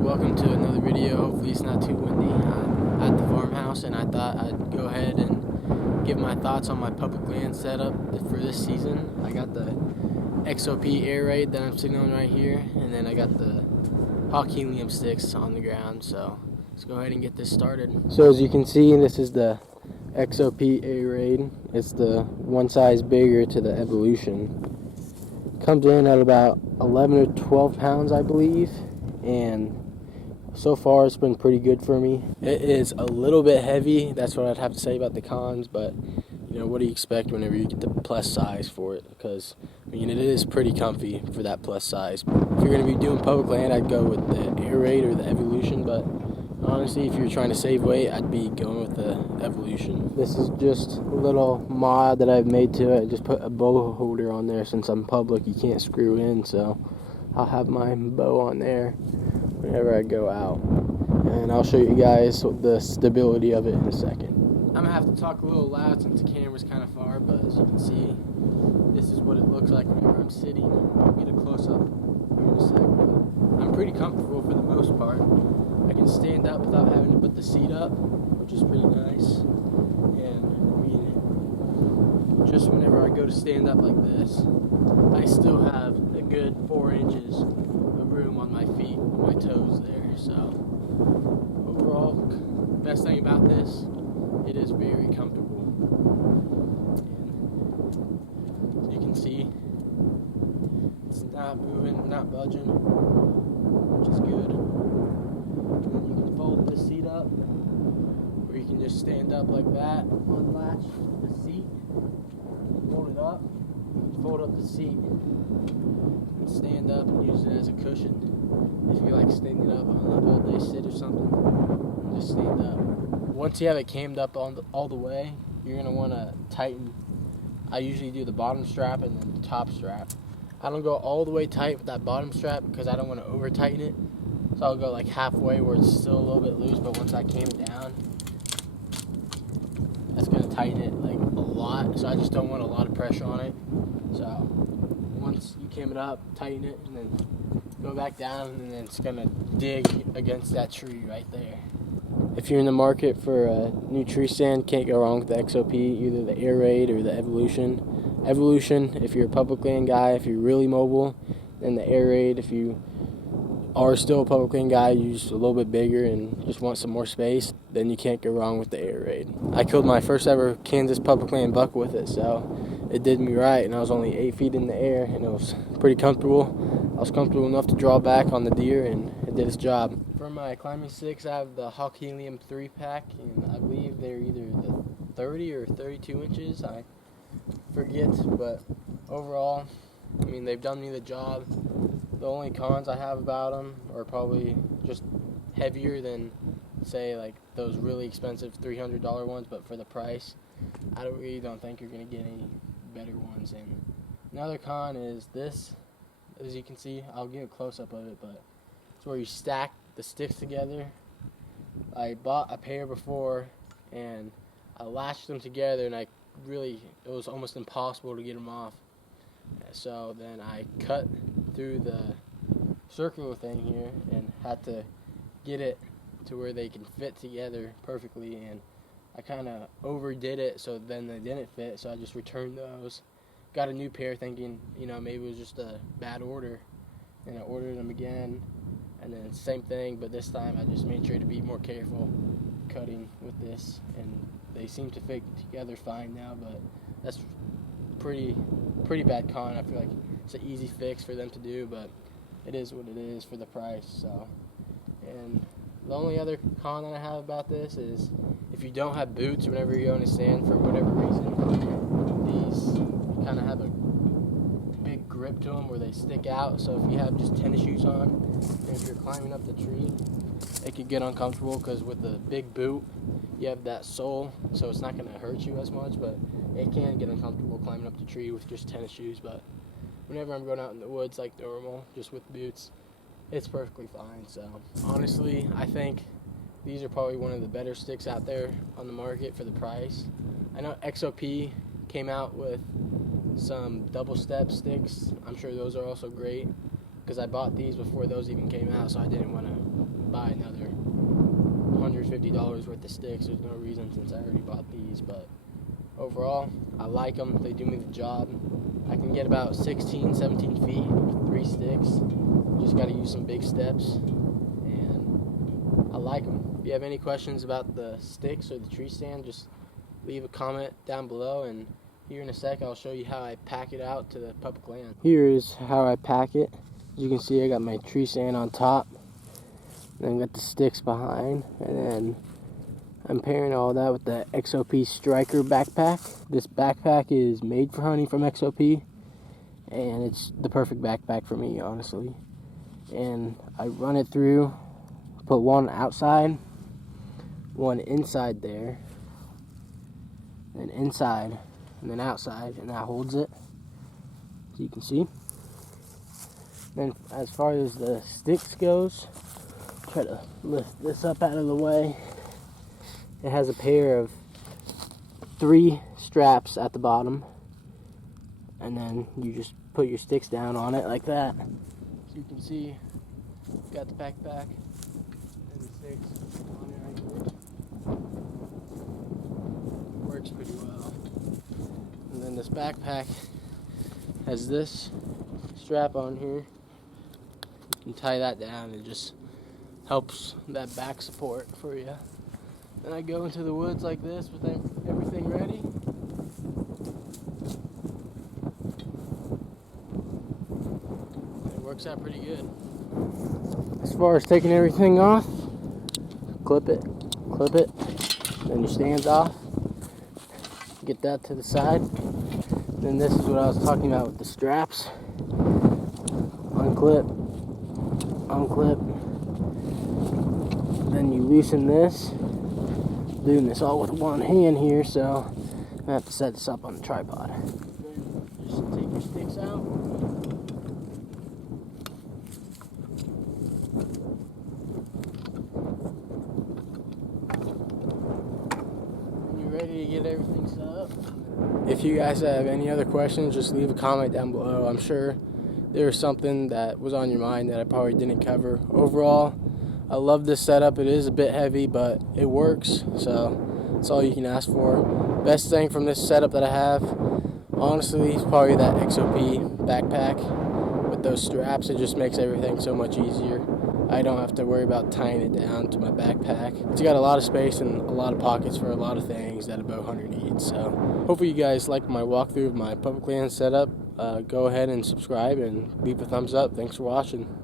welcome to another video. Hopefully it's not too windy. I'm at the farmhouse and I thought I'd go ahead and give my thoughts on my public land setup for this season. I got the XOP Air Raid that I'm sitting on right here, and then I got the Helium sticks on the ground. So let's go ahead and get this started. So as you can see, this is the XOP Air Raid. It's the one size bigger to the Evolution. Comes in at about 11 or 12 pounds, I believe, and so far it's been pretty good for me. It is a little bit heavy, that's what I'd have to say about the cons, but you know, what do you expect whenever you get the plus size for it? Because I mean, it is pretty comfy for that plus size. If you're going to be doing public land, I'd go with the Air Raid or the Evolution, but honestly, if you're trying to save weight, I'd be going with the Evolution. This is just a little mod that I've made to it. I just put a bow holder on there. Since I'm public, you can't screw in, so I'll have my bow on there whenever I go out. And I'll show you guys the stability of it in a second. I'm going to have to talk a little loud since the camera's kind of far, but as you can see, this is what it looks like whenever I'm sitting. I'll get a close-up here in a sec, but I'm pretty comfortable for the most part. I can stand up without having to put the seat up, which is pretty nice. And I mean, just whenever I go to stand up like this, I still have a good 4 inches of room on my feet, on my toes there. So overall, best thing about this, it is very comfortable. And as you can see, it's not moving, not budging, which is good. And then you can fold the seat up, or you can just stand up like that, unlatch the seat, fold it up, fold up the seat, and stand up and use it as a cushion. If you like standing up on an all-day sit or something, just stand up. Once you have it camed up all the way, you're going to want to tighten. I usually do the bottom strap and then the top strap. I don't go all the way tight with that bottom strap because I don't want to over-tighten it. So I'll go like halfway where it's still a little bit loose, but once I came it down, that's going to tighten it like a lot. So I just don't want a lot of pressure on it. So once you came it up, tighten it, and then go back down, and then it's going to dig against that tree right there. If you're in the market for a new tree stand, can't go wrong with the XOP, either the Air Raid or the Evolution. Evolution, if you're a public land guy, if you're really mobile, and the Air Raid, if you are still a public land guy, you're just a little bit bigger and just want some more space, then you can't go wrong with the Air Raid. I killed my first ever Kansas public land buck with it, so it did me right, and I was only 8 feet in the air, and it was pretty comfortable. I was comfortable enough to draw back on the deer, and it did its job. For my climbing sticks, I have the Helium 3-pack, and I believe they're either the 30 or 32 inches. I forget, but overall, I mean, they've done me the job. The only cons I have about them are probably just heavier than, say, like those really expensive $300 ones, but for the price, I really don't think you're going to get any better ones. And another con is this. As you can see, I'll give a close-up of it, but it's where you stack the sticks together. I bought a pair before, and I latched them together, and it was almost impossible to get them off. So then I cut through the circular thing here and had to get it to where they can fit together perfectly, and I kind of overdid it, so then they didn't fit, so I just returned those. Got a new pair thinking, you know, maybe it was just a bad order, and I ordered them again, and then same thing, but this time I just made sure to be more careful cutting with this, and they seem to fit together fine now, but that's pretty bad con. I feel like it's an easy fix for them to do, but it is what it is for the price. So, and the only other con that I have about this is if you don't have boots whenever you're going to stand for whatever reason, these kind of have a big grip to them where they stick out. So if you have just tennis shoes on, and if you're climbing up the tree, it could get uncomfortable because with the big boot, you have that sole, so it's not going to hurt you as much, but it can get uncomfortable climbing up the tree with just tennis shoes. But whenever I'm going out in the woods like normal, just with boots, it's perfectly fine. So honestly, I think these are probably one of the better sticks out there on the market for the price. I know XOP came out with some double step sticks. I'm sure those are also great. because I bought these before those even came out, so I didn't want to buy another $150 worth of sticks. There's no reason since I already bought these, but overall, I like them. They do me the job. I can get about 16, 17 feet with 3 sticks. Just got to use some big steps, and I like them. If you have any questions about the sticks or the tree stand, just leave a comment down below, and here in a sec I'll show you how I pack it out to the public land. Here is how I pack it. As you can see, I got my tree stand on top, and then got the sticks behind, and then I'm pairing all that with the XOP Striker backpack. This backpack is made for hunting from XOP, and it's the perfect backpack for me, honestly. And I run it through, put one outside, one inside there, then inside, and then outside, and that holds it, as you can see. Then as far as the sticks goes, try to lift this up out of the way. It has a pair of 3 straps at the bottom, and then you just put your sticks down on it like that. As you can see, got the backpack and the sticks on it right here. Works pretty well. And then this backpack has this strap on here. You can tie that down. It just helps that back support for you. Then I go into the woods like this with everything ready. It works out pretty good. As far as taking everything off, clip it, then your stand's off. Get that to the side. Then this is what I was talking about with the straps. Unclip, then you loosen this. Doing this all with one hand here, so I have to set this up on the tripod. Just take your sticks out. And you're ready to get everything set up. If you guys have any other questions, just leave a comment down below. I'm sure there's something that was on your mind that I probably didn't cover. Overall, I love this setup. It is a bit heavy, but it works, so that's all you can ask for. Best thing from this setup that I have, honestly, is probably that XOP backpack with those straps. It just makes everything so much easier. I don't have to worry about tying it down to my backpack. It's got a lot of space and a lot of pockets for a lot of things that a bow hunter needs. So hopefully you guys liked my walkthrough of my public land setup. Go ahead and subscribe and leave a thumbs up. Thanks for watching.